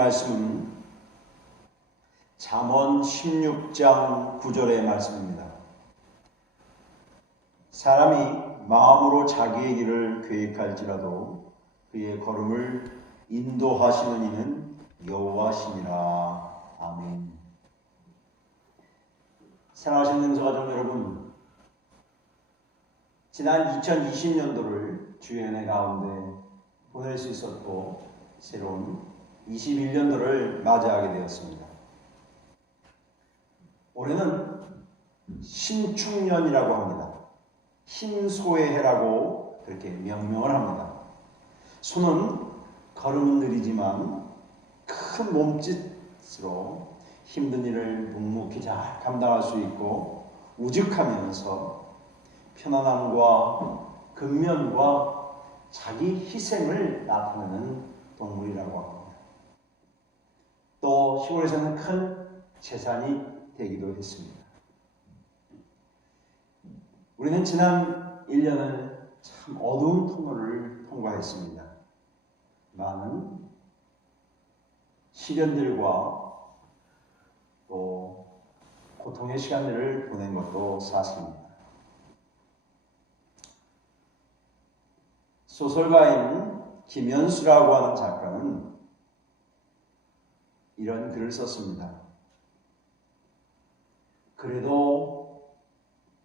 말씀은 잠언 16장 9절의 말씀입니다. 사람이 마음으로 자기의 길을 계획할지라도 그의 걸음을 인도하시는 이는 여호와시니라. 아멘. 사랑하신 능서가족 여러분, 지난 2020년도를 주연의 가운데 보낼 수 있었고 새로운 21년도를 맞이하게 되었습니다. 올해는 신축년이라고 합니다. 힘소의 해라고 그렇게 명명을 합니다. 소는 걸음은 느리지만 큰 몸짓으로 힘든 일을 묵묵히 잘 감당할 수 있고 우직하면서 편안함과 근면과 자기 희생을 나타내는 동물이라고 합니다. 또 시골에서는 큰 재산이 되기도 했습니다. 우리는 지난 1년을 참 어두운 터널을 통과했습니다. 많은 시련들과 또 고통의 시간들을 보낸 것도 사실입니다. 소설가인 김연수라고 하는 작가는 이런 글을 썼습니다. 그래도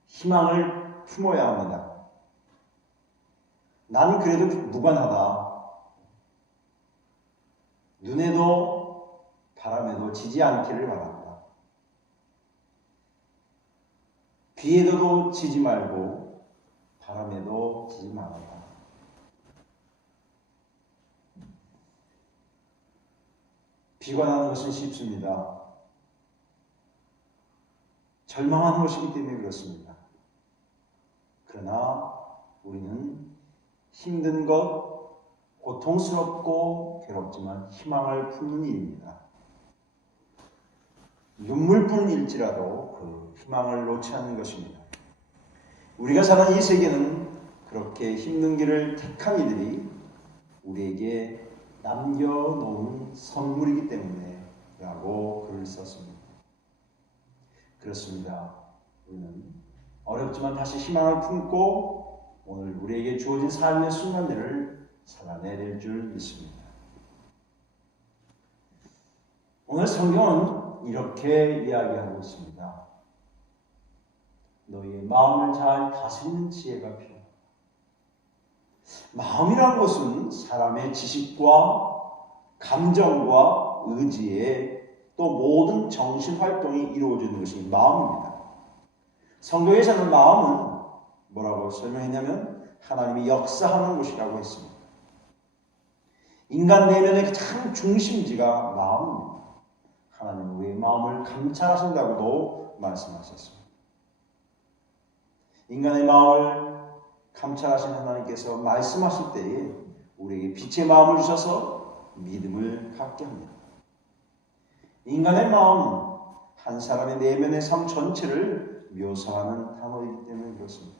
희망을 품어야 합니다. 나는 그래도 무관하다. 눈에도 바람에도 지지 않기를 바란다. 비에도 지지 말고 바람에도 지지 말아라. 비관하는 것은 쉽습니다. 절망하는 것이기 때문에 그렇습니다. 그러나 우리는 힘든 것, 고통스럽고 괴롭지만 희망을 품는 일입니다. 눈물뿐일지라도 그 희망을 놓지 않는 것입니다. 우리가 사는 이 세계는 그렇게 힘든 길을 택한 이들이 우리에게 남겨놓은 선물이기 때문에 라고 글을 썼습니다. 그렇습니다. 우리는 어렵지만 다시 희망을 품고 오늘 우리에게 주어진 삶의 순간들을 살아내야 될 줄 믿습니다. 오늘 성경은 이렇게 이야기하고 있습니다. 너희의 마음을 잘 다스리는 지혜가 필요하다. 마음이란 것은 사람의 지식과 감정과 의지에 또 모든 정신활동이 이루어지는 것이 마음입니다. 성경에서는 마음은 뭐라고 설명했냐면 하나님이 역사하는 곳이라고 했습니다. 인간 내면의 가장 중심지가 마음입니다. 하나님은 우리의 마음을 감찰하신다고도 말씀하셨습니다. 인간의 마음을 감찰하신 하나님께서 말씀하실 때에 우리에게 빛의 마음을 주셔서 믿음을 갖게 합니다. 인간의 마음은 한 사람의 내면의 삶 전체를 묘사하는 단어이기 때문에 그렇습니다.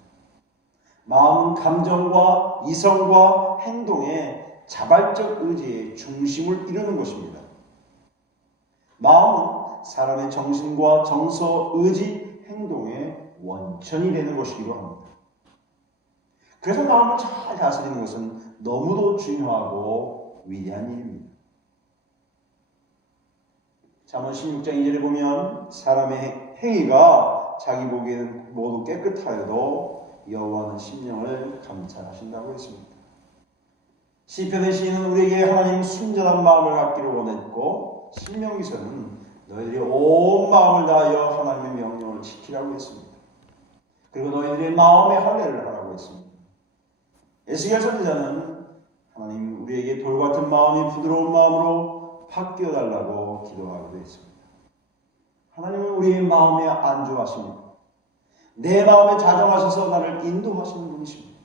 마음은 감정과 이성과 행동의 자발적 의지의 중심을 이루는 것입니다. 마음은 사람의 정신과 정서, 의지, 행동의 원천이 되는 것이기도 합니다. 그래서 마음을 잘 다스리는 것은 너무도 중요하고 위대한 일입니다. 잠언 16장 2절에 보면 사람의 행위가 자기 보기에는 모두 깨끗하여도 여호와는 심령을 감찰하신다고 했습니다. 시편의 시인은 우리에게 하나님 순전한 마음을 갖기를 원했고 신명기서는 너희들이 온 마음을 다하여 하나님의 명령을 지키라고 했습니다. 그리고 너희들의 마음의 할례를 하라고 했습니다. 에스겔 선지자는 하나님 우리에게 돌같은 마음이 부드러운 마음으로 바뀌어 달라고 기도하기도 했습니다. 하나님은 우리의 마음에 안주하십니다. 내 마음에 자정하셔서 나를 인도하시는 분이십니다.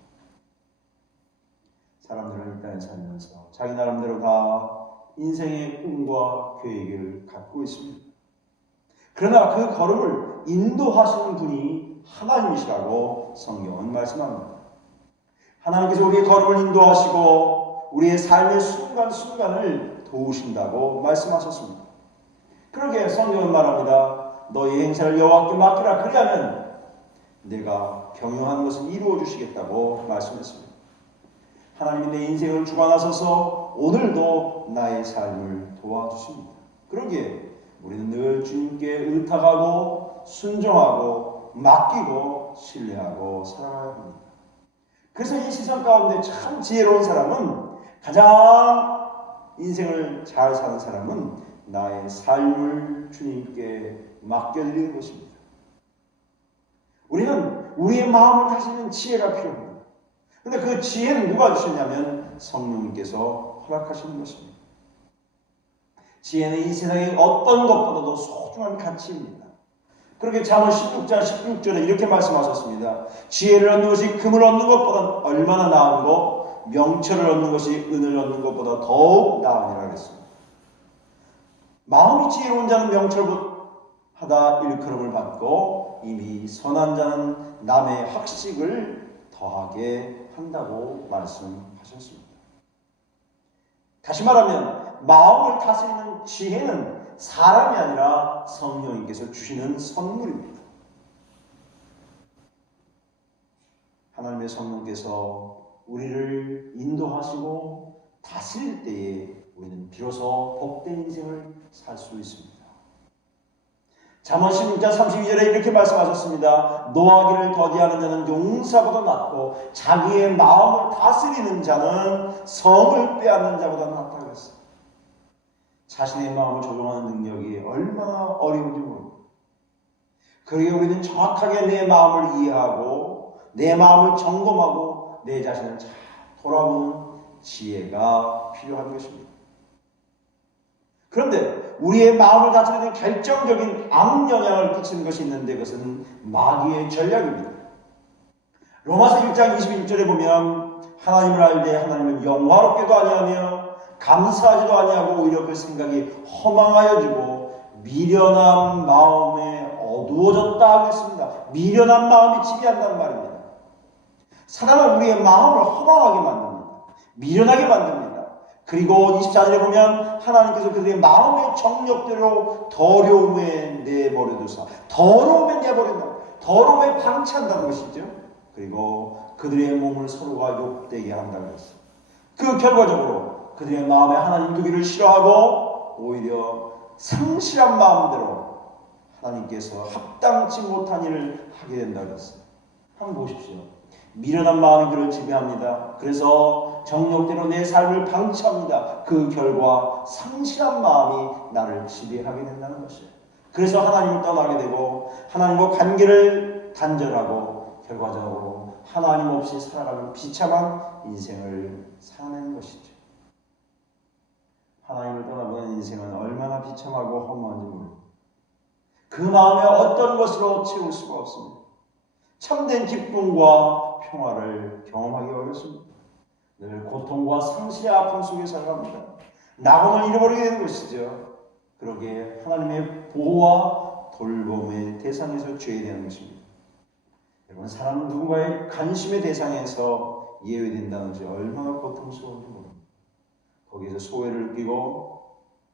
사람들은 이 땅에 살면서 자기 나름대로 다 인생의 꿈과 계획을 갖고 있습니다. 그러나 그 걸음을 인도하시는 분이 하나님이시라고 성경은 말씀합니다. 하나님께서 우리의 걸음을 인도하시고 우리의 삶의 순간순간을 도우신다고 말씀하셨습니다. 그러게 성경은 말합니다. 너의 행사를 여호와께 맡기라. 그리하면 내가 경영하는 것을 이루어 주시겠다고 말씀했습니다. 하나님이 내 인생을 주관하셔서 오늘도 나의 삶을 도와주십니다. 그러기에 우리는 늘 주님께 의탁하고 순종하고 맡기고 신뢰하고 살아가야 합니다. 그래서 이 세상 가운데 참 지혜로운 사람은, 가장 인생을 잘 사는 사람은 나의 삶을 주님께 맡겨드리는 것입니다. 우리는 우리의 마음을 다스리는 지혜가 필요합니다. 그런데 그 지혜는 누가 주셨냐면 성령님께서 허락하시는 것입니다. 지혜는 이 세상의 어떤 것보다도 소중한 가치입니다. 그렇게 잠언 16장 16절에 이렇게 말씀하셨습니다. 지혜를 얻는 것이 금을 얻는 것보다 얼마나 나은고 명철을 얻는 것이 은을 얻는 것보다 더욱 나으니라 그랬습니다. 마음이 지혜로운 자는 명철하다 일컬음을 받고 이미 선한 자는 남의 학식을 더하게 한다고 말씀하셨습니다. 다시 말하면 마음을 다스리는 지혜는 사람이 아니라 성령님께서 주시는 선물입니다. 하나님의 성령께서 우리를 인도하시고 다스릴 때에 우리는 비로소 복된 인생을 살 수 있습니다. 잠언 16장 32절에 이렇게 말씀하셨습니다. 노하기를 더디하는 자는 용사보다 낫고 자기의 마음을 다스리는 자는 성을 빼앗는 자보다 낫다 그랬어요. 자신의 마음을 조종하는 능력이 얼마나 어려운지 모릅니다. 그러기에 우리는 정확하게 내 마음을 이해하고 내 마음을 점검하고 내 자신을 잘 돌아보는 지혜가 필요한 것입니다. 그런데 우리의 마음을 다스리는 결정적인 악영향을 끼치는 것이 있는데 그것은 마귀의 전략입니다. 로마서 1장 21절에 보면 하나님을 알되 하나님을 영화롭게도 아니하며 감사하지도 아니하고 오히려 그 생각이 허망하여지고 미련한 마음에 어두워졌다 하겠습니다. 미련한 마음이 지배한다는 말입니다. 사단은 우리의 마음을 허망하게 만듭니다. 미련하게 만듭니다. 그리고 24절에 보면 하나님께서 그들의 마음의 정욕대로 더러움에 내버려두사, 더러움에 내버린다. 더러움에 방치한다는 것이죠. 그리고 그들의 몸을 서로가 욕되게 한다는 것입니다. 그 결과적으로 그들의 마음에 하나님 두기를 싫어하고 오히려 상실한 마음대로 하나님께서 합당치 못한 일을 하게 된다고 했어요. 한번 보십시오. 미련한 마음이 그를 지배합니다. 그래서 정욕대로 내 삶을 방치합니다. 그 결과 상실한 마음이 나를 지배하게 된다는 것이에요. 그래서 하나님을 떠나게 되고 하나님과 관계를 단절하고 결과적으로 하나님 없이 살아가는 비참한 인생을 살아내는 것이죠. 하나님을 떠나보는 인생은 얼마나 비참하고 허무한지 모릅니다. 그 마음에 어떤 것으로 채울 수가 없습니다. 참된 기쁨과 평화를 경험하기 어렵습니다. 늘 고통과 상실의 아픔 속에 살아갑니다. 낙원을 잃어버리게 되는 것이죠. 그러기에 하나님의 보호와 돌봄의 대상에서 죄되는 것입니다. 여러분, 사람은 누군가의 관심의 대상에서 예외된다는 것이 얼마나 고통스러운지 모릅니다. 거기에서 소외를 느끼고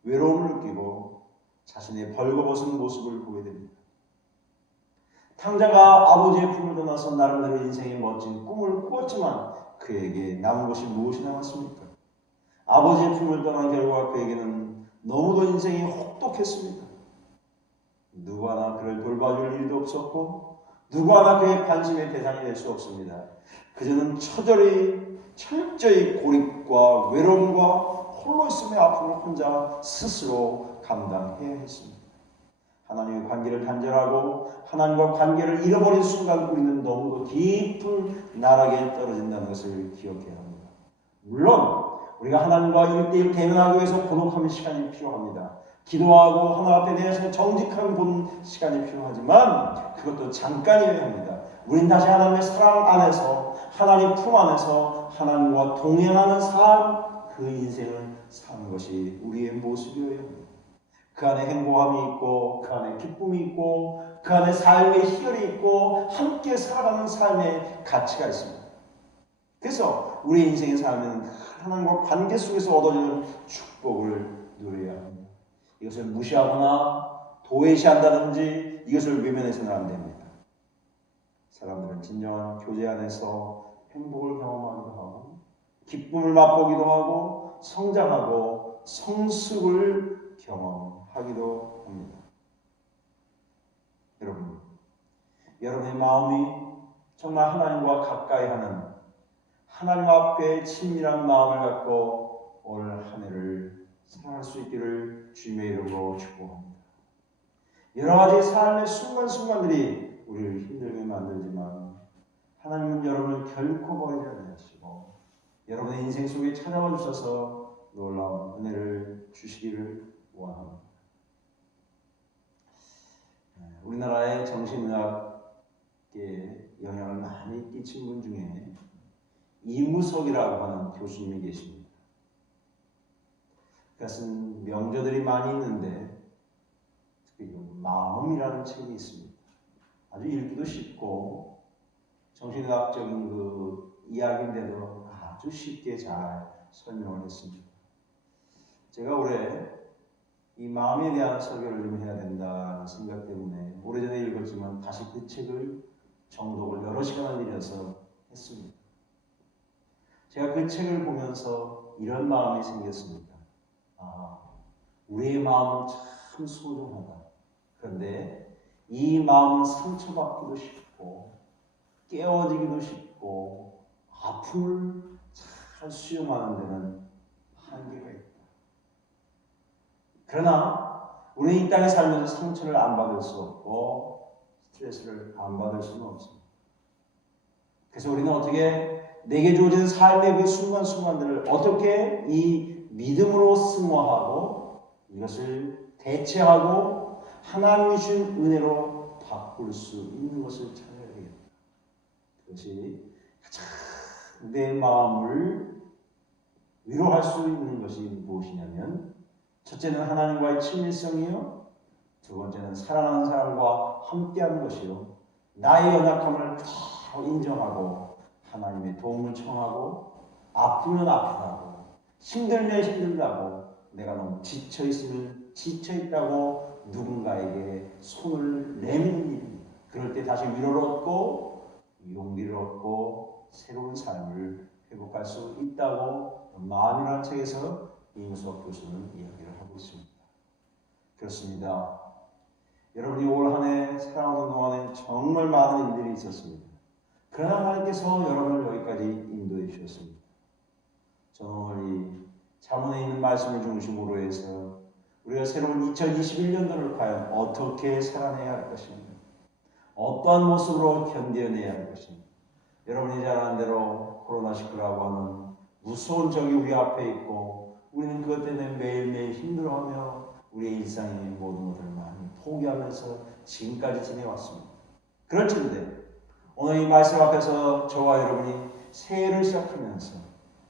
외로움을 느끼고 자신의 벌거벗은 모습을 보게 됩니다. 탕자가 아버지의 품을 떠나서 나름대로 인생의 멋진 꿈을 꾸었지만 그에게 남은 것이 무엇이 남았습니까? 아버지의 품을 떠난 결과 그에게는 너무도 인생이 혹독했습니다. 누구 하나 그를 돌봐줄 일도 없었고 누구 하나 그의 관심의 대상이 될 수 없습니다. 그저는 철저히 고립과 외로움과 홀로 있음의 아픔을 혼자 스스로 감당해야 했습니다. 하나님의 관계를 단절하고 하나님과 관계를 잃어버린 순간 우리는 너무도 깊은 나락에 떨어진다는 것을 기억해야 합니다. 물론 우리가 하나님과 1대1 대면하기 위해서 고독함의 시간이 필요합니다. 기도하고 하나님 앞에 대해서 정직한 본 시간이 필요하지만 그것도 잠깐이어야 합니다. 우리는 다시 하나님의 사랑 안에서 하나님 품 안에서 하나님과 동행하는 삶, 그 인생을 사는 것이 우리의 모습이어야 합니다. 그 안에 행복함이 있고 그 안에 기쁨이 있고 그 안에 삶의 희열이 있고 함께 살아가는 삶의 가치가 있습니다. 그래서 우리 인생의 삶은 하나님과 관계 속에서 얻어지는 축복을 누려야 합니다. 이것을 무시하거나 도외시한다든지 이것을 외면해서는 안 됩니다. 사람들은 진정한 교제 안에서 행복을 경험하기도 하고 기쁨을 맛보기도 하고 성장하고 성숙을 경험하기도 합니다. 여러분의 마음이 정말 하나님과 가까이 하는 하나님 앞에 친밀한 마음을 갖고 올 한 해를 살아갈 수 있기를 주님의 이름으로 축복합니다. 여러 가지 삶의 순간순간들이 우리를 힘들게 만들지만 하나님은 여러분을 결코 버리지 않으시고 여러분의 인생 속에 찾아와 주셔서 놀라운 은혜를 주시기를 원합니다. 우리나라의 정신의학계에 영향을 많이 끼친 분 중에 이무석이라고 하는 교수님이 계십니다. 그것은 명저들이 많이 있는데 특히 마음이라는 책이 있습니다. 아주 읽기도 쉽고 정신의학적인 그 이야기인데도 아주 쉽게 잘 설명을 했습니다. 제가 올해 이 마음에 대한 설교를 좀 해야 된다는 생각 때문에 오래전에 읽었지만 다시 그 책을 정독을 여러 시간을 들여서 했습니다. 제가 그 책을 보면서 이런 마음이 생겼습니다. 우리의 마음은 참 소중하다. 그런데 이 마음은 상처받기도 쉽고 깨어지기도 쉽고 아픔을 잘 수용하는 데는 한계가 있다. 그러나 우리는 이 땅에 살면서 상처를 안 받을 수 없고 스트레스를 안 받을 수는 없습니다. 그래서 우리는 어떻게 내게 주어진 삶의 그 순간순간들을 어떻게 이 믿음으로 승화하고 이것을 대체하고 하나님이 주신 은혜로 바꿀 수 있는 것을 찾아야 되겠다. 그것이 가장 내 마음을 위로할 수 있는 것이 무엇이냐면 첫째는 하나님과의 친밀성이요, 두 번째는 사랑하는 사람과 함께하는 것이요, 나의 연약함을 다 인정하고 하나님의 도움을 청하고 아프면 아프다고 힘들면 힘들다고 내가 너무 지쳐있으면 지쳐있다고 누군가에게 손을 내미는 일입니다. 그럴 때 다시 위로를 얻고 용기를 얻고 새로운 삶을 회복할 수 있다고 마음이라는 책에서 이무석 교수는 이야기를 하고 있습니다. 그렇습니다. 여러분이 올 한 해 살아오는 동안에 정말 많은 일들이 있었습니다. 그러나 하나님께서 여러분을 여기까지 인도해 주셨습니다. 저는 오늘 이 잠언에 있는 말씀을 중심으로 해서 우리가 새로운 2021년도를 과연 어떻게 살아내야 할 것인가, 어떠한 모습으로 견뎌내야 할 것인가. 여러분이 잘 아는 대로 코로나19라고 하는 무서운 적이 우리 앞에 있고 우리는 그것 때문에 매일매일 힘들어하며 우리의 일상의 모든 것을 많이 포기하면서 지금까지 지내왔습니다. 그렇지만 오늘 이 말씀 앞에서 저와 여러분이 새해를 시작하면서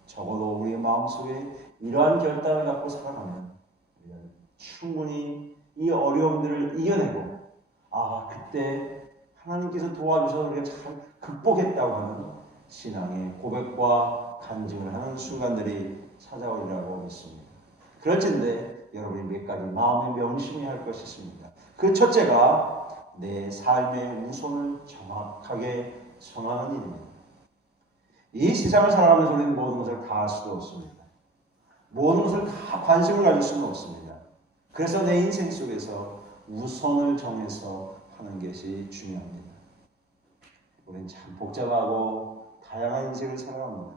적어도 우리의 마음속에 이러한 결단을 갖고 살아가면 우리는 충분히 이 어려움들을 이겨내고 그때 하나님께서 도와주셔서 우리가 잘 극복했다고 하는 신앙의 고백과 간증을 하는 순간들이 찾아오리라고 믿습니다. 그렇지만 여러분이 몇 가지 마음에 명심해야 할 것이 있습니다. 그 첫째가 내 삶의 우선을 정확하게 정하는 일입니다. 이 세상을 살아가면서 우리는 모든 것을 다 할 수도 없습니다. 모든 것을 다 관심을 가질 수는 없습니다. 그래서 내 인생 속에서 우선을 정해서 하는 것이 중요합니다. 우리는 참 복잡하고 다양한 인생을 살아갑니다.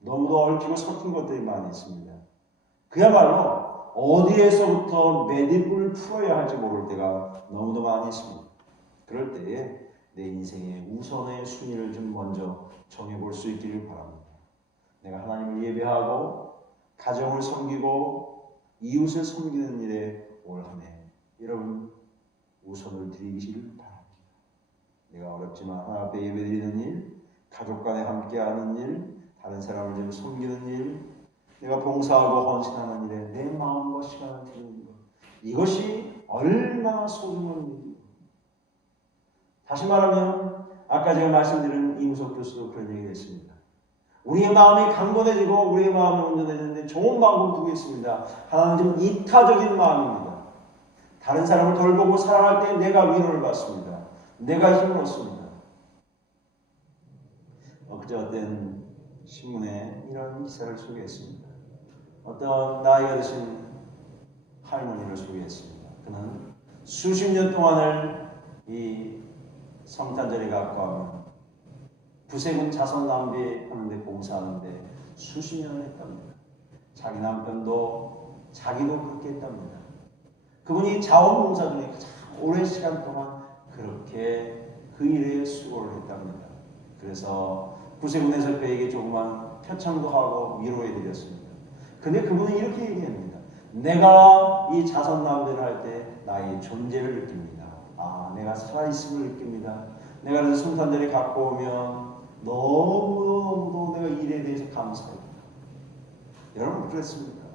너무도 얽히고 섞인 것들이 많이 있습니다. 그야말로 어디에서부터 매듭을 풀어야 할지 모를 때가 너무도 많이 있습니다. 그럴 때에 내 인생의 우선의 순위를 좀 먼저 정해볼 수 있기를 바랍니다. 내가 하나님을 예배하고 가정을 섬기고 이웃을 섬기는 일에 올 한 해 여러분 우선을 드리시길 바랍니다. 내가 어렵지만 하나님 앞에 예배드리는 일, 가족 간에 함께하는 일, 다른 사람을 좀 섬기는 일, 내가 봉사하고 헌신하는 일에 내 마음과 시간을 드리는 것, 이것이 얼마나 소중한 일입니까? 다시 말하면 아까 제가 말씀드린 이무석 교수도 그런 얘기를 했습니다. 우리의 마음이 강건해지고 우리의 마음이 온전해지는데 좋은 방법 두 개 있습니다. 하나는 좀 이타적인 마음입니다. 다른 사람을 돌보고 사랑할 때 내가 위로를 받습니다. 내가 힘을 얻습니다. 그저 어떤 신문에 이런 기사를 소개했습니다. 어떤 나이가 드신 할머니를 소개했습니다. 그는 수십 년 동안을 이 성탄절에 갖고 하면 부세군 자선 낭비하는데 봉사하는데 수십 년을 했답니다. 자기 남편도 자기도 그렇게 했답니다. 그분이 자원봉사 중에 가장 오랜 시간 동안 그렇게 그 일에 수고를 했답니다. 그래서 부세군에서 그에게 조그만 표창도 하고 위로해드렸습니다. 근데 그분은 이렇게 얘기합니다. 내가 이 자선 낭비를 할 때 나의 존재를 느낍니다. 내가 살아있음을 느낍니다. 내가 그래서 성탄절에 갖고 오면 너무너무 내가 일에 대해서 감사합니다. 여러분 그렇습니까?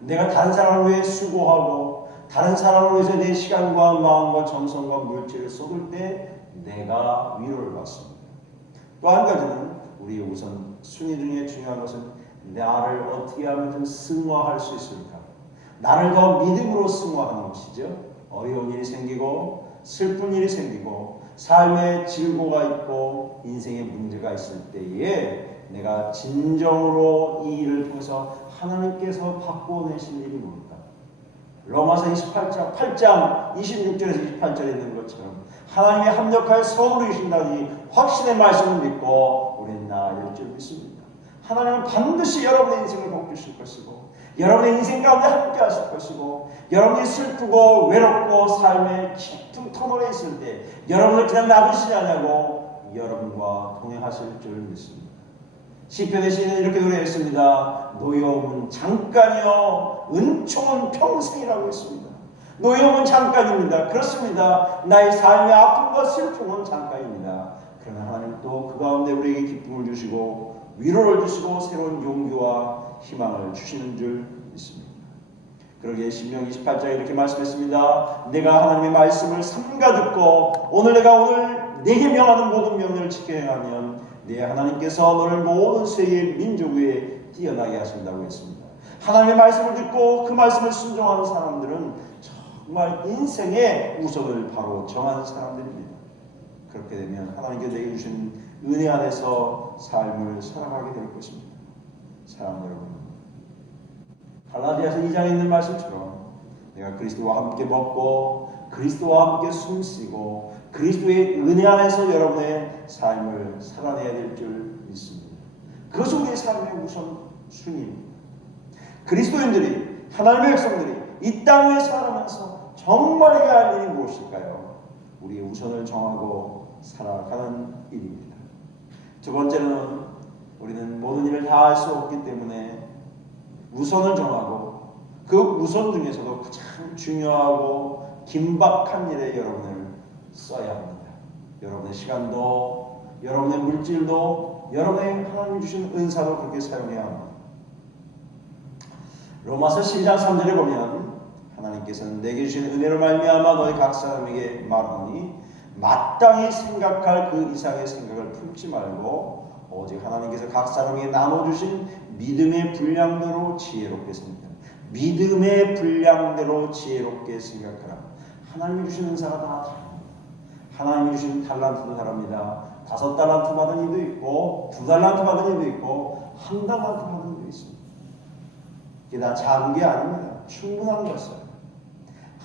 내가 다른 사람을 위해 수고하고 다른 사람을 위해서 내 시간과 마음과 정성과 물질을 쏟을 때 내가 위로를 받습니다. 또 한 가지는 우리 우선 순위 중에 중요한 것은 나를 어떻게 하면 좀 승화할 수 있을까? 나를 더 믿음으로 승화하는 것이죠. 어려운 일이 생기고 슬픈 일이 생기고 삶에 질고가 있고 인생에 문제가 있을 때에 내가 진정으로 이 일을 통해서 하나님께서 바꿔내신 일이 뭘까? 로마서 28장 8장 26절에서 28절에 있는 것처럼 하나님의 합력하여 선으로 이루신다니 확신의 말씀을 믿고 우리는 나아갈 줄 믿습니다. 하나님은 반드시 여러분의 인생을 복주실 것이고 여러분의 인생 가운데 함께 하실 것이고 여러분이 슬프고 외롭고 삶의 깊은 터널에 있을 때 여러분을 그냥 놔두시지 않냐고 여러분과 동행하실 줄 믿습니다. 시편의 시인은 이렇게 노래했습니다. 노여움은 잠깐이요 은총은 평생이라고 했습니다. 노여움은 잠깐입니다. 그렇습니다. 나의 삶의 아픔과 슬픔은 잠깐입니다. 그러나 하나님 또 그 가운데 우리에게 기쁨을 주시고 위로를 주시고 새로운 용기와 희망을 주시는 줄 믿습니다. 그러기에 신명기 28장에 이렇게 말씀했습니다. 내가 하나님의 말씀을 삼가 듣고 오늘 내게 명하는 모든 명령을 지켜 행하면 내 하나님께서 너를 모든 세계의 민족 위에 뛰어나게 하신다고 했습니다. 하나님의 말씀을 듣고 그 말씀을 순종하는 사람들은 정말 인생의 우선을 바로 정하는 사람들입니다. 그렇게 되면 하나님께 내게 주신 은혜 안에서 삶을 살아가게 될 것입니다. 사랑하는 여러분, 갈라디아서 2장에 있는 말씀처럼 내가 그리스도와 함께 먹고 그리스도와 함께 숨쉬고 그리스도의 은혜 안에서 여러분의 삶을 살아내야 될 줄 믿습니다. 그것이 우리의 삶의 우선 순위입니다. 그리스도인들이 하나님의 백성들이 이 땅 위에 살아가면서 정말 해야 할 일이 무엇일까요? 우리의 우선을 정하고 살아가는 일입니다. 두 번째는 우리는 모든 일을 다 할 수 없기 때문에 우선을 정하고 그 우선 중에서도 가장 중요하고 긴박한 일에 여러분을 써야 합니다. 여러분의 시간도 여러분의 물질도 여러분의 하나님 주신 은사도 그렇게 사용해야 합니다. 로마서 12장 3절에 보면 하나님께서는 내게 주신 은혜로 말미암아 너희 각 사람에게 말하노니 마땅히 생각할 그 이상의 생각을 품지 말고 오직 하나님께서 각 사람에게 나눠주신 믿음의 분량대로 지혜롭게 생각하라. 믿음의 분량대로 지혜롭게 생각하라. 하나님이 주신 은사가 다 다릅니다. 하나님이 주신 달란트도 다릅니다. 5달란트 받은 이도 있고 2달란트 받은 이도 있고 1달란트 받은 이도 있습니다. 이게 다 작은 게 아닙니다. 충분한 것이에요.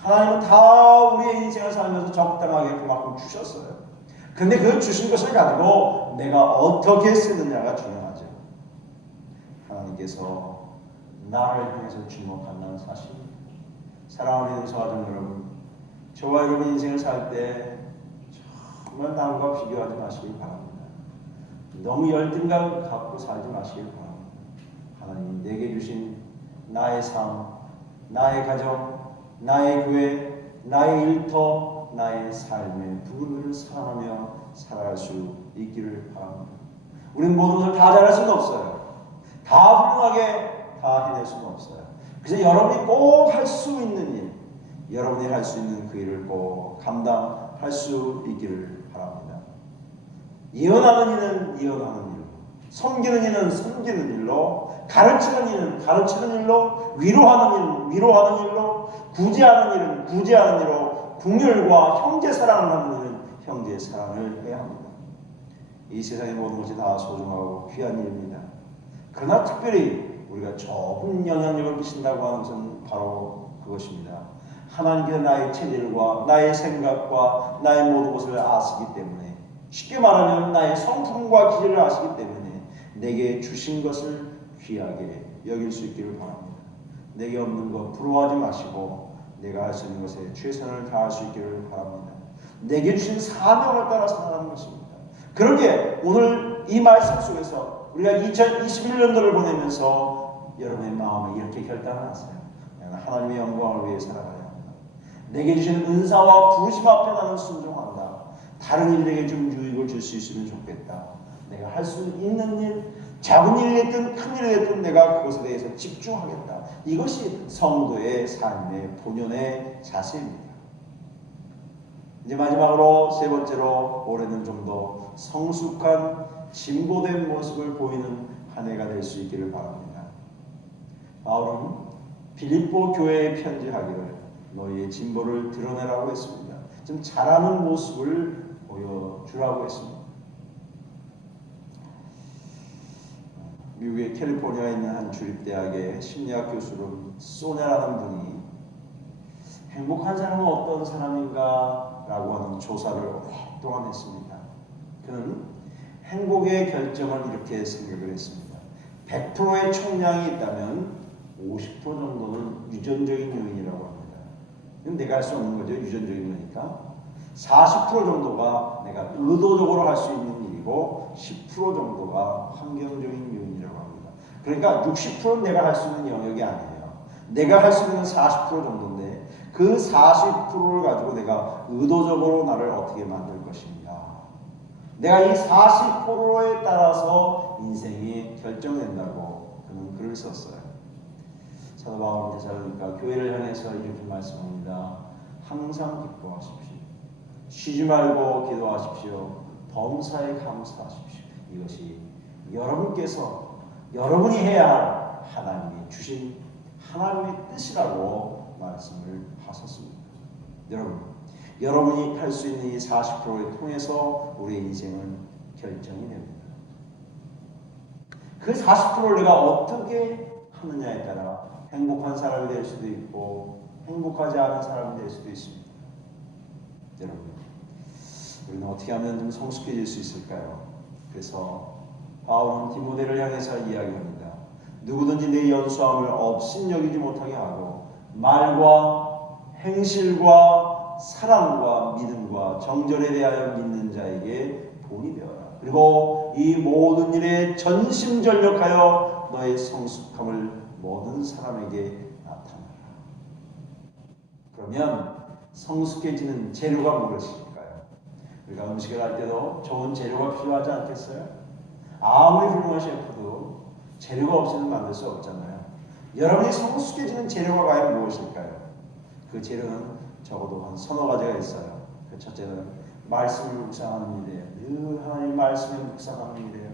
하나님은 다 우리의 인생을 살면서 적당하게 그만큼 주셨어요. 근데 그 주신 것을 가지고 내가 어떻게 쓰느냐가 중요하죠. 하나님께서 나를 향해서 주목한다는 사실입니다. 사랑하는 성도님 여러분, 저와 여러분 인생을 살 때 정말 남과 비교하지 마시길 바랍니다. 너무 열등감 갖고 살지 마시길 바랍니다. 하나님이 내게 주신 나의 삶, 나의 가정, 나의 교회, 나의 일터, 나의 삶의 부분들을 사랑하며 살아갈 수 있기를 바랍니다. 우리는 모든 것을 다 잘할 수는 없어요. 다 훌륭하게 다 해낼 수는 없어요. 그래서 여러분이 꼭 할 수 있는 일, 여러분이 할 수 있는 그 일을 꼭 감당할 수 있기를 바랍니다. 이언하는 이는 이언하는 일, 섬기는 이는 섬기는 일로, 가르치는 이는 가르치는 일로, 위로하는 이는 위로하는 일로, 구제하는 일은 구제하는 일로, 궁율과 형제 사랑을 하는 일은 형제 사랑을 해야 합니다. 이 세상의 모든 것이 다 소중하고 귀한 일입니다. 그러나 특별히 우리가 좁은 영향력을 미친다고 하는 것은 바로 그것입니다. 하나님께서 나의 체질과 나의 생각과 나의 모든 것을 아시기 때문에, 쉽게 말하면 나의 성품과 기질을 아시기 때문에 내게 주신 것을 귀하게 여길 수 있기를 바랍니다. 내게 없는 것 부러워하지 마시고 내가 할 수 있는 것에 최선을 다할 수 있기를 바랍니다. 내게 주신 사명을 따라 살아가는 것입니다. 그러기에 오늘 이 말씀 속에서 우리가 2021년도를 보내면서 여러분의 마음에 이렇게 결단을 하세요. 나는 하나님의 영광을 위해 살아가야 합니다. 내게 주신 은사와 부르심 앞에 나는 순종한다. 다른 이들에게 좀 유익을 줄 수 있으면 좋겠다. 내가 할 수 있는 일, 작은 일이 됐든 큰 일이 됐든 내가 그것에 대해서 집중하겠다. 이것이 성도의 삶의 본연의 자세입니다. 이제 마지막으로 세 번째로, 올해는 좀 더 성숙한 진보된 모습을 보이는 한 해가 될 수 있기를 바랍니다. 바울은 빌립보 교회에 편지하기를 너희의 진보를 드러내라고 했습니다. 좀 잘하는 모습을 보여주라고 했습니다. 미국의 캘리포니아에 있는 한 주립대학의 심리학 교수로 소냐라는 분이 행복한 사람은 어떤 사람인가? 라고 하는 조사를 오랫동안 했습니다. 그는 행복의 결정을 이렇게 생각을 했습니다. 100%의 총량이 있다면 50% 정도는 유전적인 요인이라고 합니다. 이건 내가 할 수 없는 거죠. 유전적인 거니까. 40% 정도가 내가 의도적으로 할 수 있는 일이고 10% 정도가 환경적인 요인이라고 합니다. 그러니까 60%는 내가 할 수 있는 영역이 아니에요. 내가 할 수 있는 40% 정도인데 그 40%를 가지고 내가 의도적으로 나를 어떻게 만들 것인가. 내가 이 40%에 따라서 인생이 결정된다고 그는 글을 썼어요. 사도 바울은 데살로니가 교회를 향해서 이렇게 말씀합니다. 항상 기뻐하십시오. 쉬지 말고 기도하십시오. 범사에 감사하십시오. 이것이 여러분이 해야 할 하나님이 주신 하나님의 뜻이라고 말씀을 하셨습니다. 여러분이 할 수 있는 이 40%를 통해서 우리의 인생은 결정이 됩니다. 그 40%를 내가 어떻게 하느냐에 따라 행복한 사람이 될 수도 있고 행복하지 않은 사람이 될 수도 있습니다. 여러분, 우리는 어떻게 하면 좀 성숙해질 수 있을까요? 그래서 바울은 디모데를 향해서 이야기합니다. 누구든지 내 연수함을 업신여기지 못하게 하고 말과 행실과 사랑과 믿음과 정절에 대하여 믿는 자에게 본이 되어라. 그리고 이 모든 일에 전심전력하여 너의 성숙함을 모든 사람에게 나타내라. 그러면 성숙해지는 재료가 무엇일까요? 우리가 음식을 할 때도 좋은 재료가 필요하지 않겠어요? 아무리 훌륭한 셰프도 재료가 없이는 만들 수 없잖아요. 여러분이 성숙해지는 재료가 과연 무엇일까요? 그 재료는 적어도 한 서너 가지가 있어요. 그 첫째는 말씀을 묵상하는 일이에요. 늘 하나님 말씀을 묵상하는 일이에요.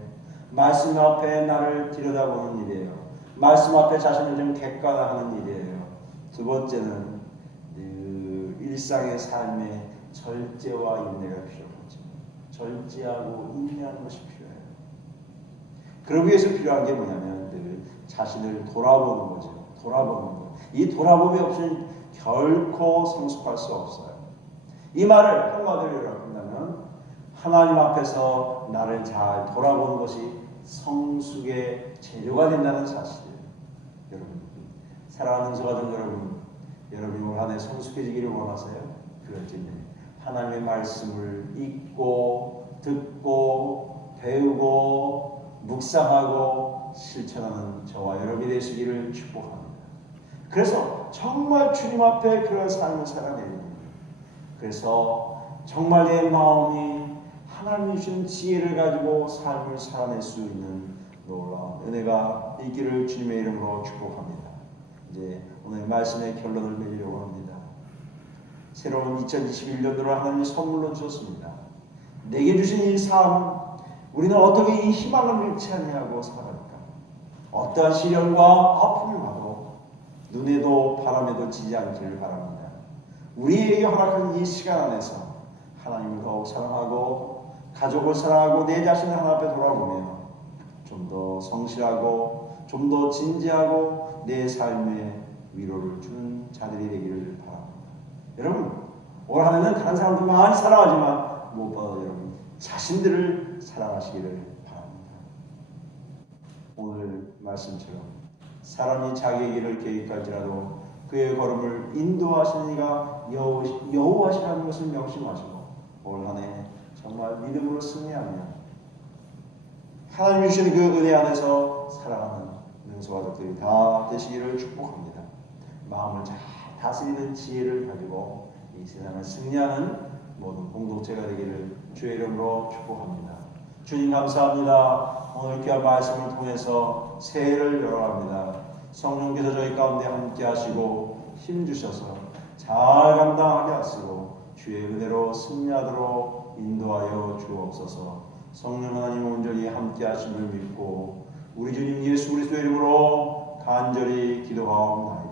말씀 앞에 나를 들여다보는 일이에요. 말씀 앞에 자신을 좀 객관화하는 일이에요. 두 번째는 늘 일상의 삶에 절제와 인내가 필요하죠. 절제하고 인내하는 것이 필요해요. 그러기 위해서 필요한 게 뭐냐면 늘 자신을 돌아보는 거죠. 돌아보는 거. 이 돌아봄이 없으면 결코 성숙할 수 없어요. 이 말을 한마디로 요약한다면 하나님 앞에서 나를 잘 돌아보는 것이 성숙의 재료가 된다는 사실이에요. 여러분, 사랑하는 저가족 여러분이 올 한 해 성숙해지기를 원하세요? 그렇지만 하나님의 말씀을 읽고 듣고 배우고 묵상하고 실천하는 저와 여러분이 되시기를 축복합니다. 그래서 정말 주님 앞에 그런 삶을 살아내는 겁니다. 그래서 정말 내 마음이 하나님이 주신 지혜를 가지고 삶을 살아낼 수 있는 놀라운 은혜가 있기를 주님의 이름으로 축복합니다. 이제 오늘 말씀의 결론을 내리려고 합니다. 새로운 2021년도를 하나님이 선물로 주셨습니다. 내게 주신 이 삶, 우리는 어떻게 이 희망을 잃지 아니하고 살아갈까? 어떠한 시련과 아픔을 봐도 눈에도 바람에도 지지 않기를 바랍니다. 우리에게 허락한 이 시간 안에서 하나님을 더욱 사랑하고 가족을 사랑하고 내 자신을 하나님 앞에 돌아보며 좀 더 성실하고 좀 더 진지하고 내 삶에 위로를 주는 자들이 되기를 바랍니다. 여러분, 올 한 해는 다른 사람들 많이 사랑하지만 무엇보다 여러분 자신들을 사랑하시기를 바랍니다. 오늘 말씀처럼 사람이 자기의 길을 계획할지라도 그의 걸음을 인도하시는 이가 여호와시라는 것을 명심하시고 올 한 해 정말 믿음으로 승리하며 하나님 주신 그 은혜 안에서 살아가는 능수가족들이 다 되시기를 축복합니다. 마음을 잘 다스리는 지혜를 가지고 이 세상을 승리하는 모든 공동체가 되기를 주의 이름으로 축복합니다. 주님 감사합니다. 오늘 귀한 말씀을 통해서 새해를 열어갑니다. 성령께서 저희 가운데 함께 하시고 힘주셔서 잘 감당하게 하시고 주의 은혜로 승리하도록 인도하여 주옵소서. 성령 하나님 온전히 함께 하심을 믿고 우리 주님 예수 그리스도의 이름으로 간절히 기도하옵나이다.